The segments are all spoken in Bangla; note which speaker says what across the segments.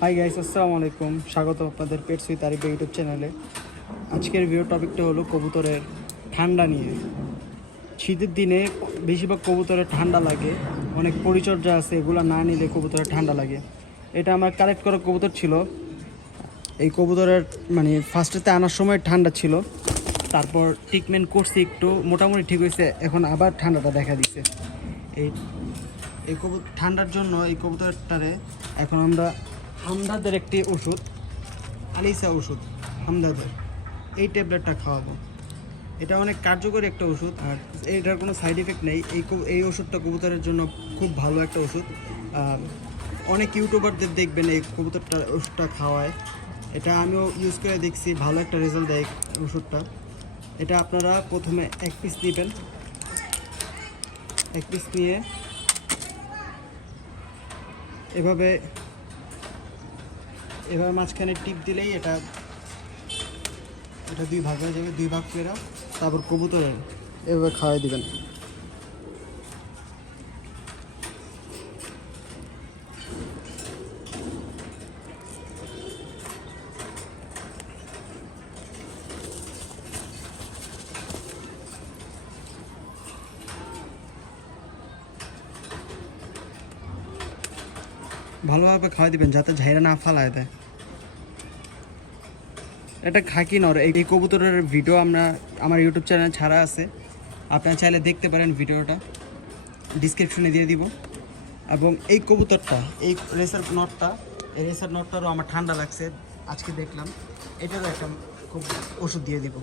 Speaker 1: হাই গাইস আসসালামু আলাইকুম। স্বাগত আপনাদের পেট সুইট আরিফ ইউটিউব চ্যানেলে আজকের ভিডিও টপিকটা হলো কবুতরের ঠান্ডা নিয়ে। শীতের দিনে বেশিরভাগ কবুতরের ঠান্ডা লাগে। অনেক পরিচর্যা আছে, এগুলো না নিলে কবুতরের ঠান্ডা লাগে। এটা আমার কালেক্ট করা কবুতর ছিল। এই কবুতরের মানে ফার্স্টেতে আনার সময় ঠান্ডা ছিল। তারপর ট্রিটমেন্ট করছি একটু, মোটামুটি ঠিক হয়েছে। এখন আবার ঠান্ডাটা দেখা দিচ্ছে এই এই কবুতর ঠান্ডার জন্য এই কবুতরটারে এখন আমরা হামদাদের একটি ওষুধ। আলিসা ওষুধ, হামদাদের। এই ট্যাবলেটটা খাওয়াবো। এটা অনেক কার্যকরী একটা ওষুধ, আর এটার কোনো সাইড এফেক্ট নেই। এই এই ওষুধটা কবুতরের জন্য খুব ভালো একটা ওষুধ। অনেক ইউটিউবারদের দেখবেন এই কবুতরটা, ওষুধটা খাওয়ায়। এটা আমিও ইউজ করে দেখছি, ভালো একটা রেজাল্ট দেয় ওষুধটা। এটা আপনারা প্রথমে এক পিস নেবেন এক পিস নিয়ে এভাবে এবার মাঝখানে টিপ দিলেই এটা এটা দুই ভাগ হয়ে যাবে, দুই ভাগ করে তারপর কবুতরের। এভাবে খাওয়াই দিবেন। ভালোভাবে খাওয়াই দিবেন যাতে ঝাইরা না ফালায় দেয়। এটা খাকি নর এই কবুতরের ভিডিও আমরা আমার ইউটিউব চ্যানেলে ছাড়া আছে। আপনারা চাইলে দেখতে পারেন ভিডিওটা। ডিসক্রিপশনে দিয়ে দিব। এবং এই কবুতরটা, এই রেসার নটটা এই রেসার নটটারও আমার ঠান্ডা লাগছে। আজকে দেখলাম। এটারও একটা খুব ওষুধ দিয়ে দিব।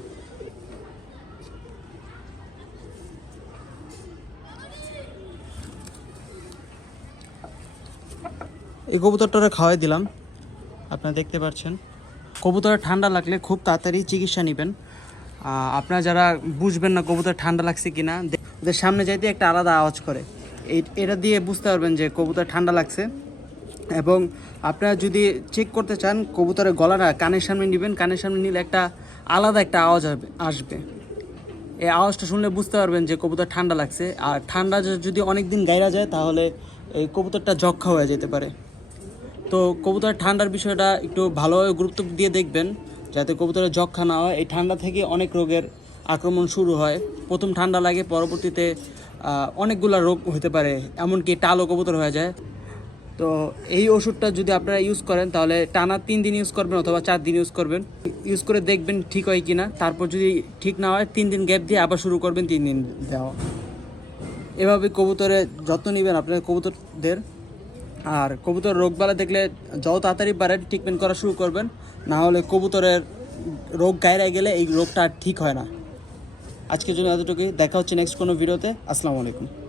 Speaker 1: এই কবুতরটা খাওয়াই দিলাম। আপনারা দেখতে পাচ্ছেন। কবুতরের ঠান্ডা লাগলে খুব তাড়াতাড়ি চিকিৎসা নেবেন। আপনারা যারা বুঝবেন না কবুতর ঠান্ডা লাগছে কি না ওদের সামনে যাইতে একটা আলাদা আওয়াজ করে। এটা দিয়ে বুঝতে পারবেন যে কবুতর ঠান্ডা লাগছে। এবং আপনারা যদি চেক করতে চান, কবুতরের গলাটা কানের সামনে নেবেন। কানের সামনে নিলে একটা আলাদা একটা আওয়াজ আসবে। এই আওয়াজটা শুনলে বুঝতে পারবেন যে কবুতর ঠান্ডা লাগছে। আর ঠান্ডা যদি অনেক দিন গাইরা যায়, তাহলে এই কবুতরটা যক্ষা হয়ে যেতে পারে। তো কবুতরের ঠান্ডার বিষয়টা একটু ভালোভাবে গুরুত্ব দিয়ে দেখবেন, যাতে কবুতরের যক্ষা না হয়। এই ঠান্ডা থেকে অনেক রোগের আক্রমণ শুরু হয়। প্রথম ঠান্ডা লাগে, পরবর্তীতে অনেকগুলা রোগ হতে পারে, এমনকি টালো কবুতর হয়ে যায়। তো এই ওষুধটা যদি আপনারা ইউজ করেন, তাহলে টানা তিন দিন ইউজ করবেন অথবা চার দিন ইউজ করবেন। ইউজ করে দেখবেন ঠিক হয় কিনা। তারপর যদি ঠিক না হয়, তিন দিন গ্যাপ দিয়ে আবার শুরু করবেন, তিন দিন দেওয়া। এভাবে কবুতরের যত্ন নেবেন আপনার কবুতরদের। আর কবুতর রোগবালা দেখলে যত তাড়াতাড়ি পারেন ট্রিটমেন্ট করা শুরু করবেন। না হলে কবুতরের রোগ গায়ে গেলে এই রোগটা ঠিক হয় না। আজকের জন্য এতটুকুই। দেখা হচ্ছে নেক্সট কোনো ভিডিওতে। আসসালামু আলাইকুম।